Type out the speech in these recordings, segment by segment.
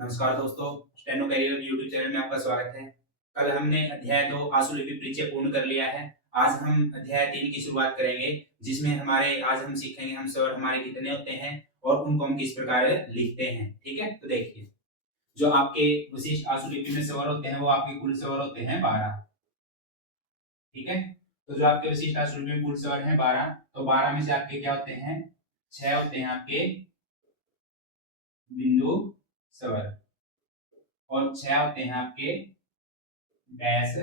नमस्कार दोस्तों, steno career YouTube channel में आपका स्वागत है। कल हमने अध्याय 2 आशुलिपि परिचय पूर्ण कर लिया है। आज हम अध्याय 3 की शुरुआत करेंगे, जिसमें आज हम सीखेंगे हम स्वर हमारे कितने होते हैं और उनको हम किस प्रकार लिखते हैं। ठीक है, तो देखिए, जो आपके विशिष्ट आशुलिपि में स्वर होते हैं वो आपके कुल स्वर होते हैं 12। ठीक है, तो जो आपके विशिष्ट आशुलिपि में कुल स्वर हैं 12, तो 12 में से आपके क्या होते हैं, 6 होते हैं आपके बिंदु स्वर और 6 होते हैं आपके डैश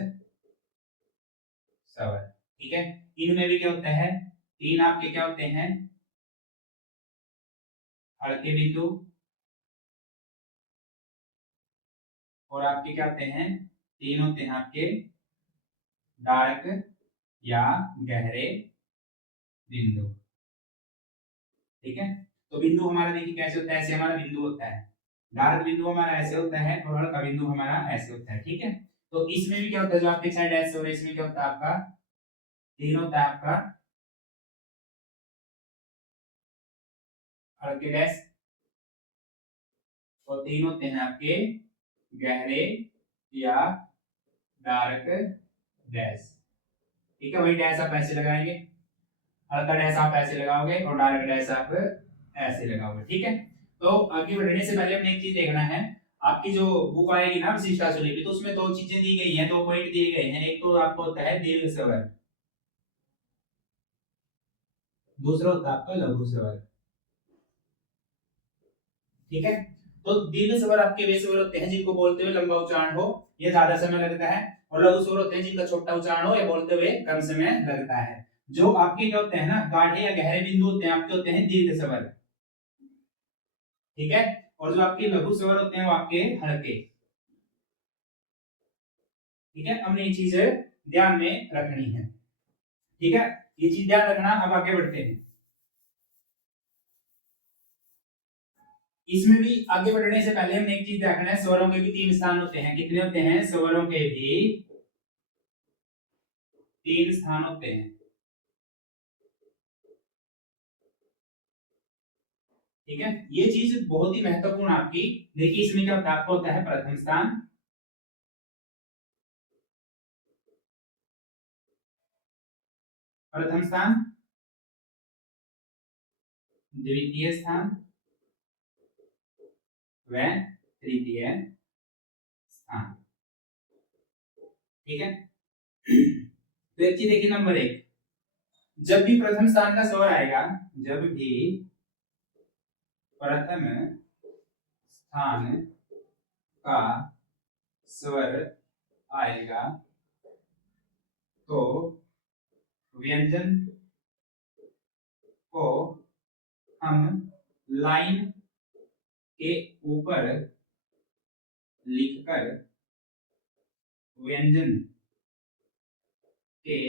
स्वर। ठीक है, इनमें भी क्या होता है, 3 आपके क्या होते हैं, हल्के बिंदु और आपके क्या होते हैं, 3 होते हैं आपके डार्क या गहरे बिंदु। ठीक है, तो बिंदु हमारा देखिए कैसे होता है, ऐसे हमारा बिंदु होता है, डार्क बिंदु हमारा ऐसे होता है और हल्का बिंदु हमारा ऐसे होता है। ठीक है, तो इसमें भी क्या होता है, जो आपके साइड ऐसे हो रहे हैं, इसमें क्या होता है आपका 3 होता है आपका हल्के डैश और 3 होते हैं आपके गहरे या डार्क डैश। ठीक है, वही डैश आप ऐसे लगाएंगे, हल्का डैश आप ऐसे लगाओगे और डार्क डैश आप ऐसे लगाओगे। ठीक है, तो आगे बढ़ने से पहले हमने एक चीज देखना है, आपकी जो बुक आएगी ना विशिष्ट आशुलिपि, तो उसमें दो चीजें दी गई हैं, 2 पॉइंट दिए गए हैं। एक तो आपको होता है दीर्घ स्वर, दूसरा होता है आपका लघु स्वर। ठीक है, तो दीर्घ स्वर आपके वे स्वर होते हैं जिनको बोलते हुए लंबा उच्चारण हो, ये ज्यादा समय लगता है, और लघु स्वर होते हैं जिनका छोटा उच्चारण हो या बोलते हुए कम समय लगता है। जो आपके क्या होते हैं ना, गाढ़े या गहरे बिंदु होते हैं, आपके होते हैं दीर्घ स्वर। ठीक है, और जो आपके लघु स्वर होते हैं वो आपके हल्के। ठीक है, हमने ये चीज ध्यान में रखनी है। ठीक है, ये चीज ध्यान रखना। अब आगे बढ़ते हैं, इसमें भी आगे बढ़ने से पहले हमने एक चीज देखना है, स्वरों के भी 3 स्थान होते हैं। कितने होते हैं, स्वरों के भी 3 स्थान होते हैं। ठीक है, ये चीज बहुत ही महत्वपूर्ण आपकी। देखिए, इसमें क्या होता है, आपको होता है प्रथम स्थान, प्रथम स्थान, द्वितीय स्थान व तृतीय स्थान। ठीक है, तो एक चीज देखिए, नंबर 1, जब भी प्रथम स्थान का स्वर आएगा, जब भी प्रथम स्थान का स्वर आएगा तो व्यंजन को हम लाइन के ऊपर लिखकर व्यंजन के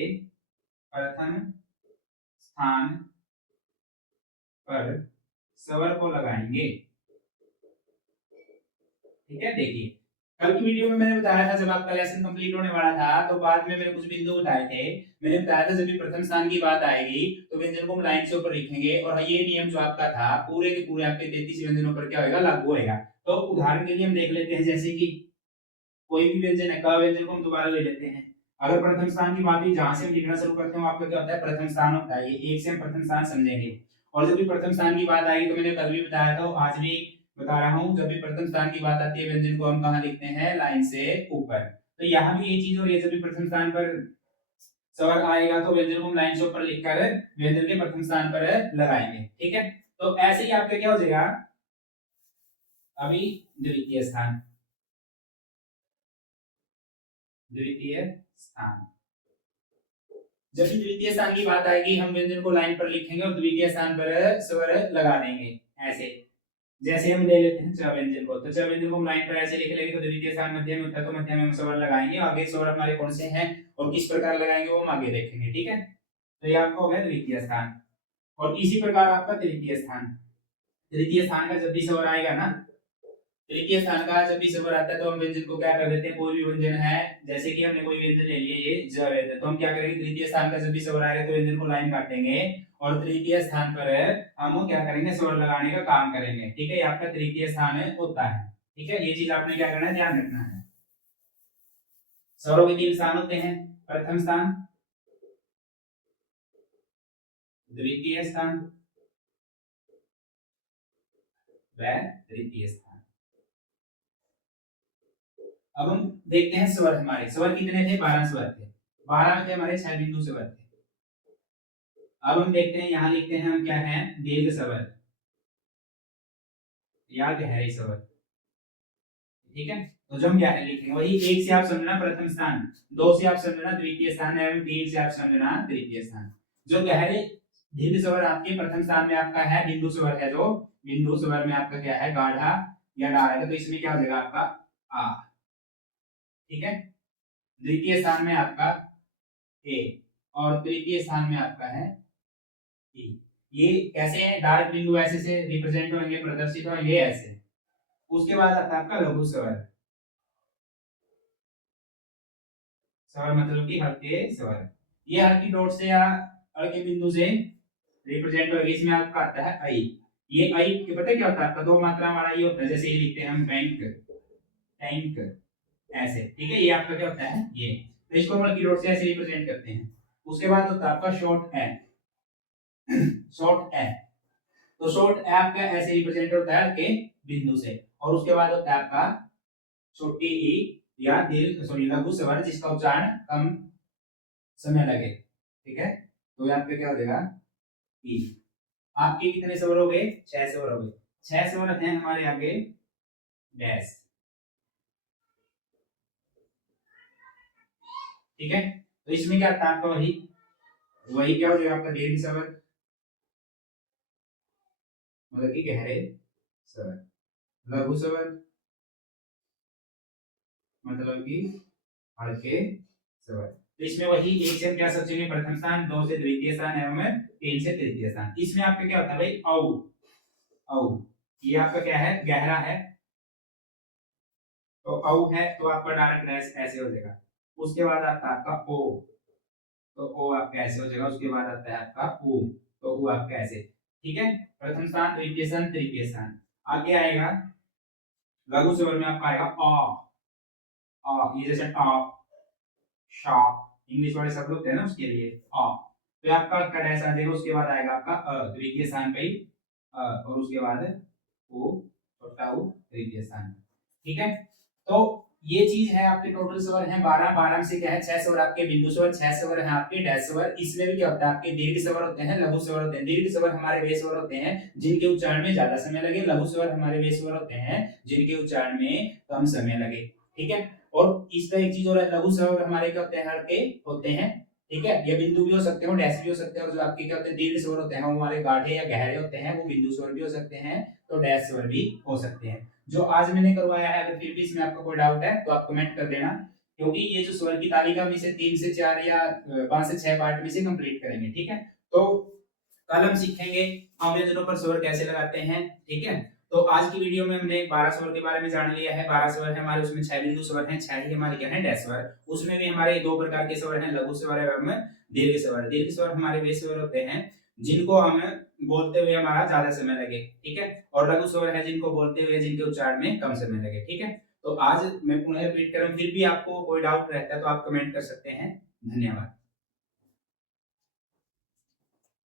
प्रथम स्थान पर स्वर को लगाएंगे। ठीक है, देखिए, कल की वीडियो में मैंने बताया था, जब आपका लेसन कंप्लीट होने वाला था तो बाद में मैंने कुछ बिंदु बताए थे। मैंने बताया था जब भी प्रथम स्थान की बात आएगी तो व्यंजन को हम लाइन से ऊपर लिखेंगे, और ये नियम जो आपका था पूरे के पूरे आपके 33 व्यंजनों पर क्या होगा, लागू होगा। तो उदाहरण के लिए हम देख लेते हैं, जैसे कि कोई भी व्यंजन है, क व्यंजन को हम दोबारा ले लेते हैं। अगर प्रथम स्थान की बात हुई, जहां से हम लिखना शुरू करते हैं आपका क्या होता है, प्रथम स्थान होता है। ये एक से हम प्रथम स्थान समझेंगे, और जब भी प्रथम स्थान की बात आएगी, तो मैंने कल भी बताया था, आज भी बता रहा हूं, जब भी प्रथम स्थान की बात आती है व्यंजन को हम कहां लिखते हैं, लाइन से ऊपर। तो यहाँ भी ये चीज हो रही है, जब भी प्रथम स्थान पर स्वर आएगा तो व्यंजन को हम लाइन से ऊपर लिखकर व्यंजन के प्रथम स्थान पर लगाएंगे। ठीक है, तो ऐसे ही आपका क्या हो जाएगा, अभी द्वितीय स्थान, द्वितीय स्थान, जब भी द्वितीय स्थान की बात आएगी हम व्यंजन को लाइन पर लिखेंगे और द्वितीय स्थान पर स्वर लगा देंगे। ऐसे जैसे हम ले लेते हैं च व्यंजन को, तो च व्यंजन को हम लाइन पर ऐसे लिख लेंगे, तो द्वितीय स्थान मध्य में होता है, तो मध्य में हम स्वर लगाएंगे। आगे स्वर हमारे कौन से हैं और किस प्रकार लगाएंगे वो हम आगे देखेंगे। ठीक है, तो ये आपका हो गया द्वितीय स्थान, और इसी प्रकार आपका तृतीय स्थान। तृतीय स्थान का जब भी स्वर आएगा ना, तृतीय स्थान का जब भी स्वर आता है तो हम व्यंजन को क्या कर देते हैं, कोई भी व्यंजन है, जैसे कि हमने कोई व्यंजन ले लिया ये ज व्यंजन, तो हम क्या करेंगे, तृतीय स्थान का जब भी स्वर आएगा तो व्यंजन को लाइन काटेंगे और तृतीय स्थान पर हम क्या करेंगे, स्वर लगाने का काम करेंगे। ठीक है, ये आपका तृतीय स्थान होता है। ठीक है, ये चीज आपने क्या करना है, ध्यान रखना है। स्वरों के 3 स्थान होते हैं, प्रथम स्थान, द्वितीय स्थान व तृतीय स्थान। अब हम देखते हैं स्वर, हमारे स्वर कितने थे, 12 स्वर थे, 12 में थे हमारे 6 बिंदु स्वर थे। अब हम देखते हैं, यहां लिखते हैं हम क्या है, दीर्घ स्वर या गहरे स्वर। ठीक है, तो जो हम क्या है लिखेंगे वही, 1 से आप समझना प्रथम स्थान, 2 से आप समझना द्वितीय स्थान एवं 3 से आप समझना तृतीय स्थान। जो गहरे दीर्घ स्वर आपके प्रथम स्थान में आपका है बिंदु स्वर है, जो बिंदु स्वर में आपका क्या है, गाढ़ा या डार्क, तो इसमें क्या हो जाएगा आपका आ। ठीक है, द्वितीय स्थान में आपका ए और तृतीय स्थान में आपका है ई। ये कैसे है, डार्क बिंदु ऐसे से रिप्रेजेंट होंगे, प्रदर्शित होंगे ऐसे। उसके बाद आता है आपका लघु स्वर, स्वर मतलब कि हल्के स्वर, ये हल्की डॉट से या हल्के बिंदु से रिप्रेजेंट होगी। इसमें आपका आता है आई। ये आई के पता है क्या होता है आपका, दो मात्रा वाला ये होता है, जैसे ये लिखते हैं हम बैंक, टैंक ऐसे। ठीक है, ये आपका क्या होता है, ये तो इसको हम कीवर्ड से ऐसे रिप्रेजेंट करते हैं। उसके बाद होता है आपका शॉर्ट ए, शॉर्ट ए, तो शॉर्ट ए आपका ऐसे रिप्रेजेंट होता है के बिंदु से। और उसके बाद होता है आपका छोटी ई या दीर्घ सॉरी लघु स्वर, जिसका उच्चारण कम समय लगे। ठीक है, तो ये आपका क्या हो जाएगा, ई। आपके कितने स्वर हो गए, 6 स्वर हो गए। 6 स्वर हैं हमारे आगे डैश। ठीक है, तो इसमें क्या था आपका, वही वही क्या हो जाएगा आपका दीर्घ स्वर, मतलब कि गहरे स्वर, लघु स्वर मतलब कि हल्के स्वर। तो इसमें वही, 1 से क्या सोचेंगे प्रथम स्थान, 2 से द्वितीय स्थान एवं 3 से तृतीय स्थान। इसमें आपका क्या होता है भाई, औ औ, ये आपका क्या है, गहरा है, तो औ है तो आपका डायरेक्ट डैश ऐसे हो जाएगा। उसके बाद आता है आपका ओ, तो ओ आपका ऐसे हो जाएगा। उसके बाद आता है आपका ऊ, तो ऊ आपका ऐसे। ठीक है, प्रथम स्थान, द्वितीय स्थान, तृतीय स्थान। आगे आएगा लघु स्वर में आपका आएगा ये जैसे टॉप, शॉप, इंग्लिश वाले शब्द होते हैं ना, उसके लिए तो आपका कट ऐसा आ जाएगा। उसके बाद आएगा आपका द्वितीय स्थान पे ही और उसके बाद ओ, छोटा ऊ तृतीय स्थान। ठीक है, तो ये चीज है, आपके टोटल स्वर हैं 12। 12 में से क्या है, 6 स्वर आपके बिंदु स्वर, 6 स्वर हैं आपके डैश स्वर। इसमें भी क्या होता है, आपके दीर्घ स्वर होते हैं, लघु स्वर होते हैं। दीर्घ स्वर हमारे वे स्वर होते हैं जिनके उच्चारण में ज्यादा समय लगे, लघु स्वर हमारे वे स्वर होते हैं जिनके उच्चारण में कम समय लगे। ठीक है, और इसका एक चीज और है, लघु स्वर हमारे क्या होते हैं, हल्के होते हैं। ठीक है, ये बिंदु भी हो सकते हैं, डैश भी हो सकते हैं। और जो आपके क्या होते हैं, दीर्घ स्वर होते हैं, वो हमारे गाढ़े या गहरे होते हैं, वो बिंदु स्वर भी हो सकते हैं, तो डैश स्वर भी हो सकते हैं। जो आज मैंने करवाया है, अगर फिर भी इसमें आपको कोई डाउट है तो आप कमेंट कर देना, क्योंकि ये जो स्वर की तालिका में से 3 से 4 या 5 से 6 पार्ट में से कंप्लीट करेंगे। ठीक है, तो कल हम सीखेंगे व्यंजनों पर स्वर कैसे लगाते हैं। ठीक है, तो आज की वीडियो में हमने 12 स्वर के बारे में जान लिया है। 12 स्वर है हमारे, उसमें 6 बिंदु स्वर हैं, 6 ही हमारे क्या है, डैश स्वर। उसमें भी हमारे 2 प्रकार के स्वर हैं, लघु स्वर एवं दीर्घ स्वर। दीर्घ स्वर हमारे वे स्वर होते हैं जिनको हम बोलते हुए हमारा ज्यादा समय लगे। ठीक है, और लघु स्वर है जिनको बोलते हुए जिनके उच्चारण में कम समय लगे। ठीक है, तो आज मैं पुनः रिपीट करूं, फिर भी आपको कोई डाउट रहता है तो आप कमेंट कर सकते हैं। धन्यवाद।